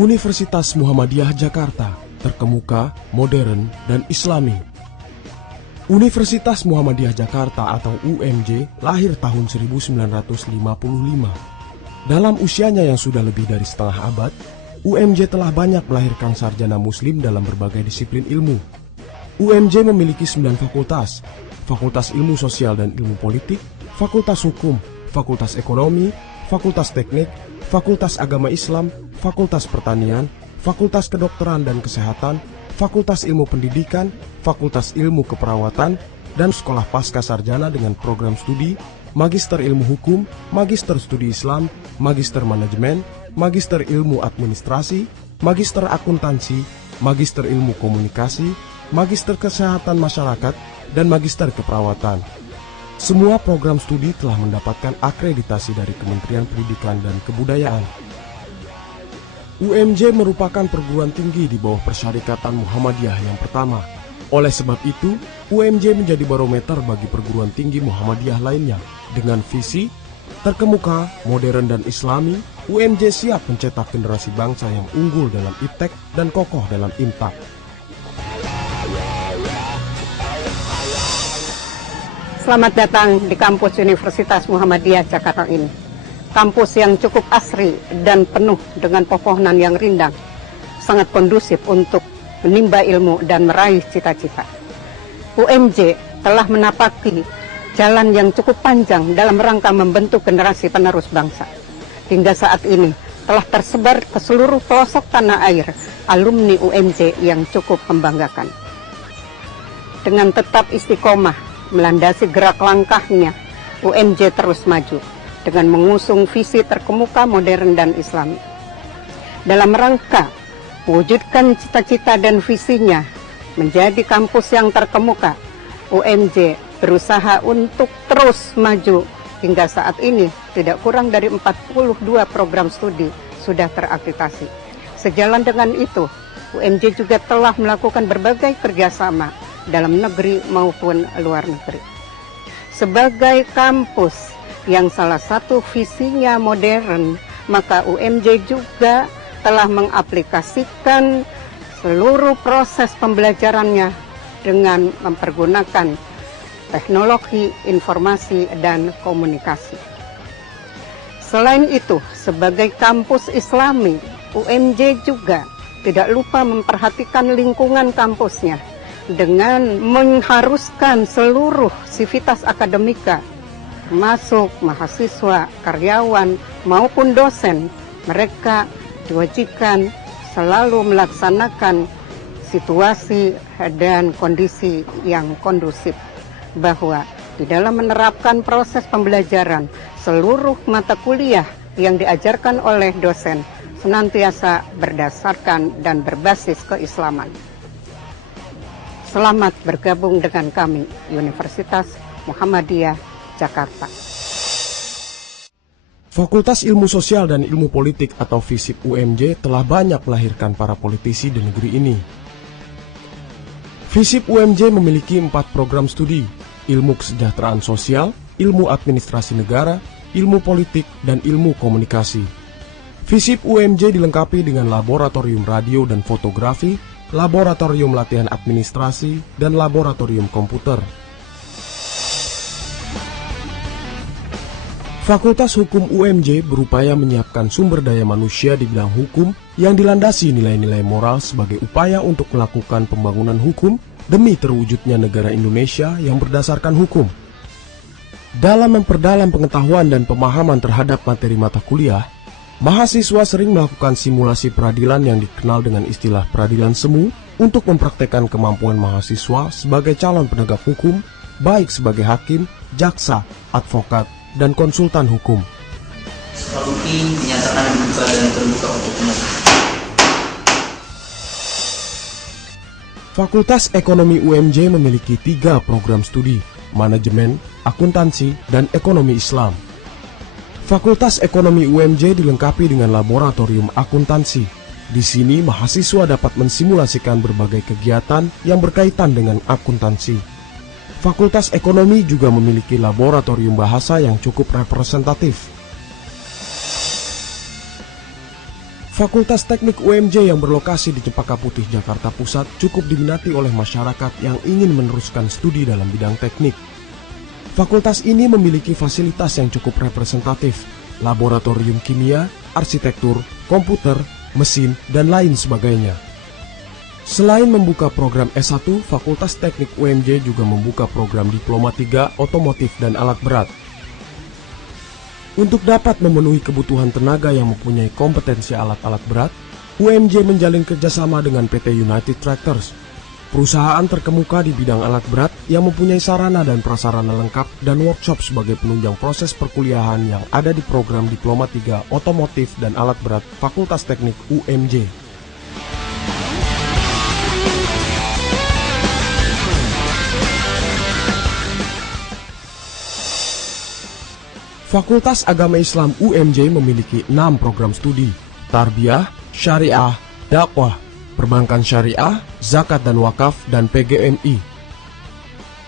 Universitas Muhammadiyah Jakarta, terkemuka, modern, dan islami. Universitas Muhammadiyah Jakarta atau UMJ lahir tahun 1955. Dalam usianya yang sudah lebih dari setengah abad, UMJ telah banyak melahirkan sarjana muslim dalam berbagai disiplin ilmu. UMJ memiliki 9 fakultas: Fakultas Ilmu Sosial dan Ilmu Politik, Fakultas Hukum, Fakultas Ekonomi, Fakultas Teknik, Fakultas Agama Islam, Fakultas Pertanian, Fakultas Kedokteran dan Kesehatan, Fakultas Ilmu Pendidikan, Fakultas Ilmu Keperawatan, dan Sekolah Pasca Sarjana dengan program studi Magister Ilmu Hukum, Magister Studi Islam, Magister Manajemen, Magister Ilmu Administrasi, Magister Akuntansi, Magister Ilmu Komunikasi, Magister Kesehatan Masyarakat, dan Magister Keperawatan. Semua program studi telah mendapatkan akreditasi dari Kementerian Pendidikan dan Kebudayaan. UMJ merupakan perguruan tinggi di bawah Persyarikatan Muhammadiyah yang pertama. Oleh sebab itu, UMJ menjadi barometer bagi perguruan tinggi Muhammadiyah lainnya. Dengan visi terkemuka, modern, dan islami, UMJ siap mencetak generasi bangsa yang unggul dalam iptek dan kokoh dalam imtak. Selamat datang di kampus Universitas Muhammadiyah Jakarta ini. Kampus yang cukup asri dan penuh dengan pepohonan yang rindang, sangat kondusif untuk menimba ilmu dan meraih cita-cita. UMJ telah menapaki jalan yang cukup panjang dalam rangka membentuk generasi penerus bangsa. Hingga saat ini telah tersebar ke seluruh pelosok tanah air alumni UMJ yang cukup membanggakan. Dengan tetap istiqomah melandasi gerak langkahnya, UMJ terus maju dengan mengusung visi terkemuka, modern, dan islami. Dalam rangka mewujudkan cita-cita dan visinya menjadi kampus yang terkemuka, UMJ berusaha untuk terus maju. Hingga saat ini tidak kurang dari 42 program studi sudah terakreditasi. Sejalan dengan itu, UMJ juga telah melakukan berbagai kerjasama dalam negeri maupun luar negeri. Sebagai kampus yang salah satu visinya modern, maka UMJ juga telah mengaplikasikan seluruh proses pembelajarannya dengan mempergunakan teknologi informasi dan komunikasi. Selain itu, sebagai kampus islami, UMJ juga tidak lupa memperhatikan lingkungan kampusnya dengan mengharuskan seluruh sivitas akademika, termasuk mahasiswa, karyawan, maupun dosen, mereka diwajibkan selalu melaksanakan situasi dan kondisi yang kondusif, bahwa di dalam menerapkan proses pembelajaran, seluruh mata kuliah yang diajarkan oleh dosen senantiasa berdasarkan dan berbasis keislaman. Selamat bergabung dengan kami, Universitas Muhammadiyah Jakarta. Fakultas Ilmu Sosial dan Ilmu Politik atau FISIP UMJ telah banyak melahirkan para politisi di negeri ini. FISIP UMJ memiliki 4 program studi: Ilmu Kesejahteraan Sosial, Ilmu Administrasi Negara, Ilmu Politik, dan Ilmu Komunikasi. FISIP UMJ dilengkapi dengan laboratorium radio dan fotografi, laboratorium latihan administrasi, dan laboratorium komputer. Fakultas Hukum UMJ berupaya menyiapkan sumber daya manusia di bidang hukum yang dilandasi nilai-nilai moral sebagai upaya untuk melakukan pembangunan hukum demi terwujudnya negara Indonesia yang berdasarkan hukum. Dalam memperdalam pengetahuan dan pemahaman terhadap materi mata kuliah, mahasiswa sering melakukan simulasi peradilan yang dikenal dengan istilah peradilan semu untuk mempraktekkan kemampuan mahasiswa sebagai calon penegak hukum, baik sebagai hakim, jaksa, advokat, dan konsultan hukum. Mungkin dinyatakan dibuka dan terbuka untuk umum. Fakultas Ekonomi UMJ memiliki 3 program studi: Manajemen, Akuntansi, dan Ekonomi Islam. Fakultas Ekonomi UMJ dilengkapi dengan laboratorium akuntansi. Di sini mahasiswa dapat mensimulasikan berbagai kegiatan yang berkaitan dengan akuntansi. Fakultas Ekonomi juga memiliki laboratorium bahasa yang cukup representatif. Fakultas Teknik UMJ yang berlokasi di Cempaka Putih, Jakarta Pusat cukup diminati oleh masyarakat yang ingin meneruskan studi dalam bidang teknik. Fakultas ini memiliki fasilitas yang cukup representatif, laboratorium kimia, arsitektur, komputer, mesin, dan lain sebagainya. Selain membuka program S1, Fakultas Teknik UMJ juga membuka program Diploma 3 Otomotif dan Alat Berat. Untuk dapat memenuhi kebutuhan tenaga yang mempunyai kompetensi alat-alat berat, UMJ menjalin kerjasama dengan PT United Tractors, perusahaan terkemuka di bidang alat berat yang mempunyai sarana dan prasarana lengkap dan workshop sebagai penunjang proses perkuliahan yang ada di program Diploma 3 Otomotif dan Alat Berat Fakultas Teknik UMJ. Fakultas Agama Islam UMJ memiliki 6 program studi, Tarbiyah, Syariah, Dakwah, Perbankan Syariah, Zakat dan Wakaf, dan PGMI.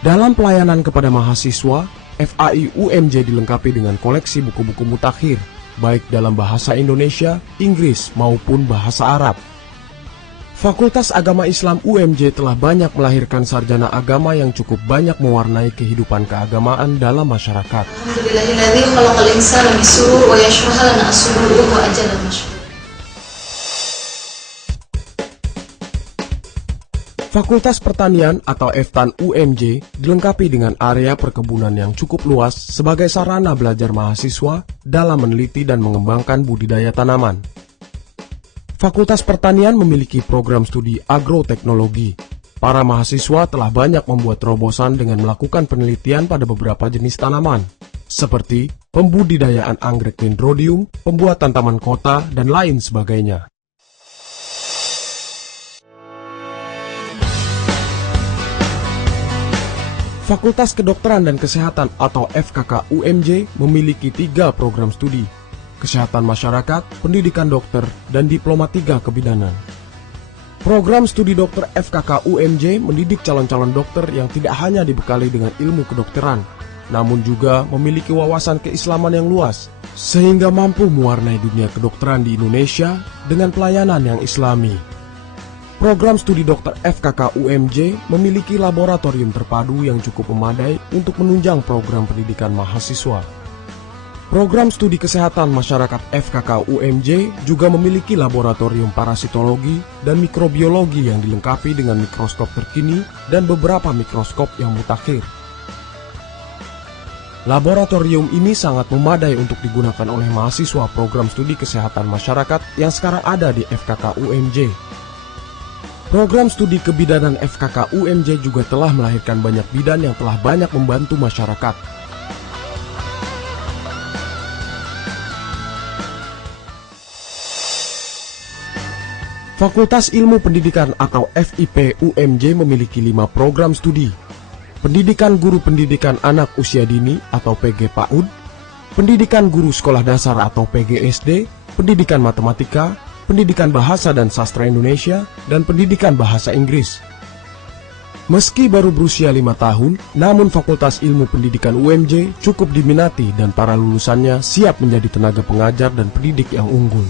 Dalam pelayanan kepada mahasiswa, FAI UMJ dilengkapi dengan koleksi buku-buku mutakhir, baik dalam bahasa Indonesia, Inggris, maupun bahasa Arab. Fakultas Agama Islam UMJ telah banyak melahirkan sarjana agama yang cukup banyak mewarnai kehidupan keagamaan dalam masyarakat. Alhamdulillahilladzi khalaqal insana min sur wa yashrah lana as-sudur wa ajalan masyhur. Fakultas Pertanian atau FTAN UMJ dilengkapi dengan area perkebunan yang cukup luas sebagai sarana belajar mahasiswa dalam meneliti dan mengembangkan budidaya tanaman. Fakultas Pertanian memiliki program studi agroteknologi. Para mahasiswa telah banyak membuat terobosan dengan melakukan penelitian pada beberapa jenis tanaman, seperti pembudidayaan anggrek dendrodium, pembuatan taman kota, dan lain sebagainya. Fakultas Kedokteran dan Kesehatan atau FKK UMJ memiliki 3 program studi, Kesehatan Masyarakat, Pendidikan Dokter, dan Diploma 3 Kebidanan. Program studi dokter FKK UMJ mendidik calon-calon dokter yang tidak hanya dibekali dengan ilmu kedokteran, namun juga memiliki wawasan keislaman yang luas, sehingga mampu mewarnai dunia kedokteran di Indonesia dengan pelayanan yang islami. Program studi dokter FKK UMJ memiliki laboratorium terpadu yang cukup memadai untuk menunjang program pendidikan mahasiswa. Program studi kesehatan masyarakat FKK UMJ juga memiliki laboratorium parasitologi dan mikrobiologi yang dilengkapi dengan mikroskop terkini dan beberapa mikroskop yang mutakhir. Laboratorium ini sangat memadai untuk digunakan oleh mahasiswa program studi kesehatan masyarakat yang sekarang ada di FKK UMJ. Program studi kebidanan FKK UMJ juga telah melahirkan banyak bidan yang telah banyak membantu masyarakat. Fakultas Ilmu Pendidikan atau FIP UMJ memiliki 5 program studi. Pendidikan Guru Pendidikan Anak Usia Dini atau PG PAUD, Pendidikan Guru Sekolah Dasar atau PGSD, Pendidikan Matematika, Pendidikan Bahasa dan Sastra Indonesia, dan Pendidikan Bahasa Inggris. Meski baru berusia 5 tahun, namun Fakultas Ilmu Pendidikan UMJ cukup diminati dan para lulusannya siap menjadi tenaga pengajar dan pendidik yang unggul.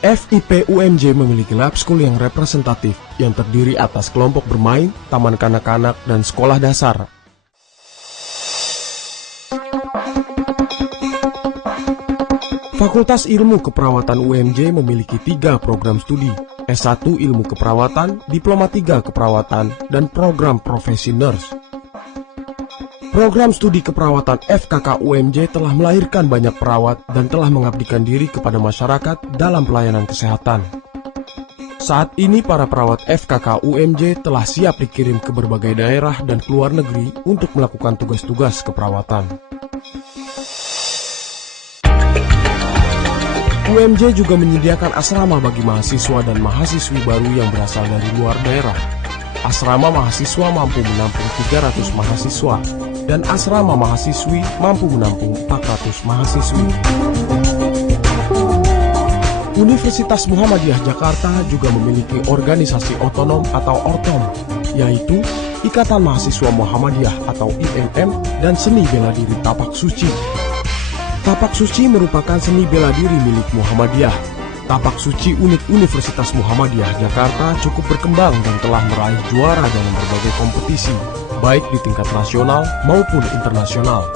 FIP UMJ memiliki lab school yang representatif yang terdiri atas kelompok bermain, taman kanak-kanak, dan sekolah dasar. Fakultas Ilmu Keperawatan UMJ memiliki 3 program studi, S1 Ilmu Keperawatan, Diploma 3 Keperawatan, dan program Profesi Nurse. Program studi keperawatan FKK UMJ telah melahirkan banyak perawat dan telah mengabdikan diri kepada masyarakat dalam pelayanan kesehatan. Saat ini para perawat FKK UMJ telah siap dikirim ke berbagai daerah dan ke luar negeri untuk melakukan tugas-tugas keperawatan. UMJ juga menyediakan asrama bagi mahasiswa dan mahasiswi baru yang berasal dari luar daerah. Asrama mahasiswa mampu menampung 300 mahasiswa, dan asrama mahasiswi mampu menampung 400 mahasiswi. Universitas Muhammadiyah Jakarta juga memiliki organisasi otonom atau ORTOM, yaitu Ikatan Mahasiswa Muhammadiyah atau IMM dan Seni Bela Diri Tapak Suci. Tapak Suci merupakan seni bela diri milik Muhammadiyah. Tapak suci unik Universitas Muhammadiyah Jakarta cukup berkembang dan telah meraih juara dalam berbagai kompetisi, baik di tingkat nasional maupun internasional.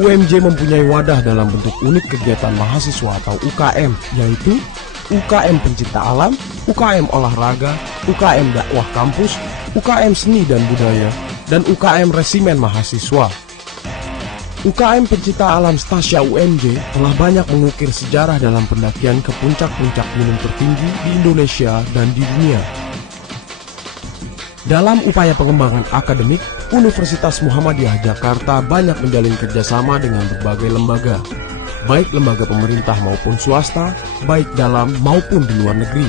UMJ mempunyai wadah dalam bentuk unit kegiatan mahasiswa atau UKM, yaitu UKM Pencipta Alam, UKM Olahraga, UKM Dakwah Kampus, UKM Seni dan Budaya, dan UKM Resimen Mahasiswa. UKM Pencipta Alam Stasya UMJ telah banyak mengukir sejarah dalam pendakian ke puncak-puncak gunung tertinggi di Indonesia dan di dunia. Dalam upaya pengembangan akademik, Universitas Muhammadiyah Jakarta banyak menjalin kerjasama dengan berbagai lembaga, baik lembaga pemerintah maupun swasta, baik dalam maupun di luar negeri.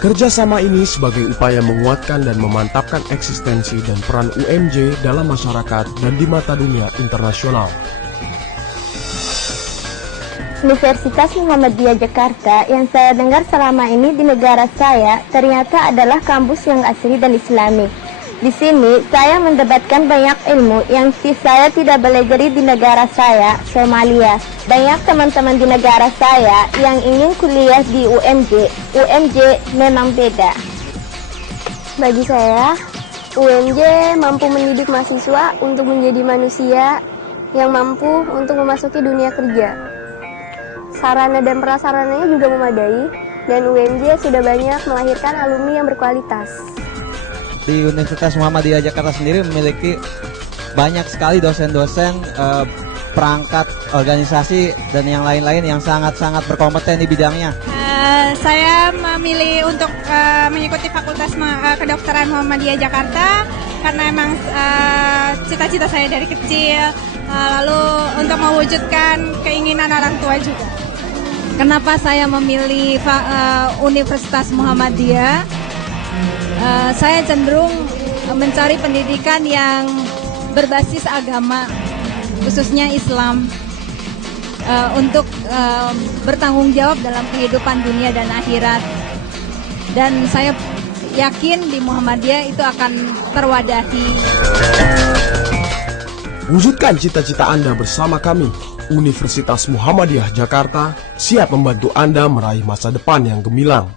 Kerjasama ini sebagai upaya menguatkan dan memantapkan eksistensi dan peran UMJ dalam masyarakat dan di mata dunia internasional. Universitas Muhammadiyah Jakarta yang saya dengar selama ini di negara saya ternyata adalah kampus yang asri dan islami. Di sini saya mendapatkan banyak ilmu yang saya tidak pelajari di negara saya, Somalia. Banyak teman-teman di negara saya yang ingin kuliah di UMJ. UMJ memang beda. Bagi saya, UMJ mampu mendidik mahasiswa untuk menjadi manusia yang mampu untuk memasuki dunia kerja. Sarana dan prasarananya juga memadai, dan UMJ sudah banyak melahirkan alumni yang berkualitas. Di Universitas Muhammadiyah Jakarta sendiri memiliki banyak sekali dosen-dosen, perangkat organisasi, dan yang lain-lain yang sangat-sangat berkompeten di bidangnya. Saya memilih untuk mengikuti Fakultas Kedokteran Muhammadiyah Jakarta karena emang cita-cita saya dari kecil, lalu untuk mewujudkan keinginan orang tua juga. Kenapa saya memilih Universitas Muhammadiyah? Saya cenderung mencari pendidikan yang berbasis agama, khususnya Islam, untuk bertanggung jawab dalam kehidupan dunia dan akhirat. Dan saya yakin di Muhammadiyah itu akan terwadahi. Wujudkan cita-cita Anda bersama kami. Universitas Muhammadiyah Jakarta siap membantu Anda meraih masa depan yang gemilang.